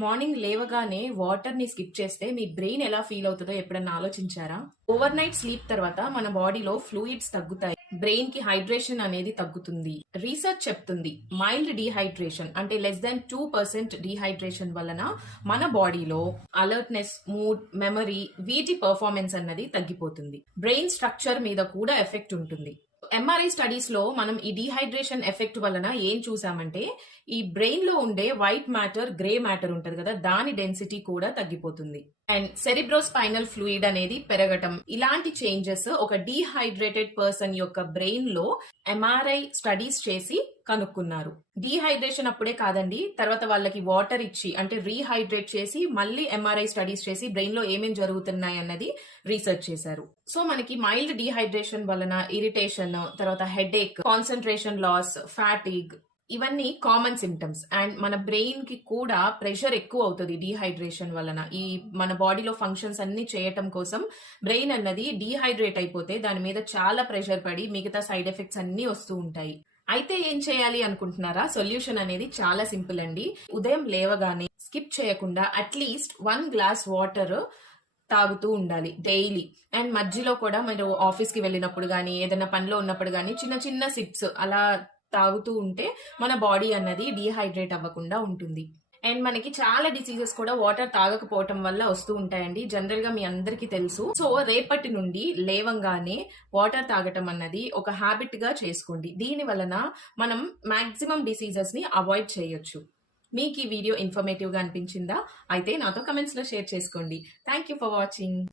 Morning లేవగానే water ని skip చేస్తే మీ బ్రెయిన్ ఎలా ఫీల్ అవుతుందో ఎప్పుడన్నా ఆలోచించారా? ఓవర్ నైట్ స్లీప్ తర్వాత మన బాడీలో ఫ్లూయిడ్స్ తగ్గుతాయి, బ్రెయిన్ కి హైడ్రేషన్ అనేది తగ్గుతుంది. రీసెర్చ్ చెప్తుంది మైల్డ్ డీహైడ్రేషన్ అంటే less than 2% డీహైడ్రేషన్ వలన మన బాడీలో అలర్ట్నెస్, మూడ్, మెమరీ వీటి పర్ఫార్మెన్స్ అన్నది తగ్గిపోతుంది. బ్రెయిన్ స్ట్రక్చర్ మీద కూడా ఎఫెక్ట్ ఉంటుంది. ఎంఆర్ఐ స్టడీస్ లో మనం ఈ డీహైడ్రేషన్ ఎఫెక్ట్ వలన ఏం చూసామంటే ఈ బ్రెయిన్ లో ఉండే వైట్ మ్యాటర్, గ్రే మ్యాటర్ ఉంటది కదా, దాని డెన్సిటీ కూడా తగ్గిపోతుంది. అండ్ సెరిబ్రోస్పైనల్ ఫ్లూయిడ్ అనేది పెరగటం, ఇలాంటి చేంజెస్ ఒక డీహైడ్రేటెడ్ పర్సన్ యొక్క బ్రెయిన్ లో ఎంఆర్ఐ స్టడీస్ చేసి కనుక్కున్నారు. డీహైడ్రేషన్ అప్పుడే కాదండి, తర్వాత వాళ్ళకి వాటర్ ఇచ్చి అంటే రీహైడ్రేట్ చేసి మళ్ళీ ఎంఆర్ఐ స్టడీస్ చేసి బ్రెయిన్ లో ఏమేం జరుగుతున్నాయి అన్నది రీసెర్చ్ చేశారు. సో మనకి మైల్డ్ డీహైడ్రేషన్ వలన ఇరిటేషన్, తర్వాత హెడేక్, కాన్సన్ట్రేషన్ లాస్, ఫ్యాటిగ్ ఇవన్నీ కామన్ సిమ్టమ్స్. అండ్ మన బ్రెయిన్ కి కూడా ప్రెషర్ ఎక్కువ అవుతుంది డీహైడ్రేషన్ వలన. ఈ మన బాడీలో ఫంక్షన్స్ అన్ని చేయటం కోసం బ్రెయిన్ అన్నది డీహైడ్రేట్ అయిపోతే దాని మీద చాలా ప్రెషర్ పడి మిగతా సైడ్ ఎఫెక్ట్స్ అన్ని వస్తూ ఉంటాయి. అయితే ఏం చేయాలి అనుకుంటున్నారా? సొల్యూషన్ అనేది చాలా సింపుల్ అండి. ఉదయం లేవగానే స్కిప్ చేయకుండా అట్లీస్ట్ 1 గ్లాస్ వాటర్ తాగుతూ ఉండాలి డైలీ. అండ్ మధ్యలో కూడా మీరు ఆఫీస్ కి వెళ్ళినప్పుడు గానీ ఏదైనా పనిలో ఉన్నప్పుడు గానీ చిన్న చిన్న సిప్స్ అలా తాగుతూ ఉంటే మన బాడీ అన్నది డీహైడ్రేట్ అవ్వకుండా ఉంటుంది. అండ్ మనకి చాలా డిసీజెస్ కూడా వాటర్ తాగకపోవటం వల్ల వస్తూ ఉంటాయండి. జనరల్ గా మీ అందరికీ తెలుసు. సో రేపటి నుండి లేవంగానే వాటర్ తాగటం అన్నది ఒక హ్యాబిట్ గా చేసుకోండి. దీని వలన మనం మాక్సిమం డిసీజెస్ ని అవాయిడ్ చేయొచ్చు. మీకు ఈ వీడియో ఇన్ఫర్మేటివ్ గా అనిపించిందా? అయితే నాతో కమెంట్స్ లో షేర్ చేసుకోండి. Thank you for watching.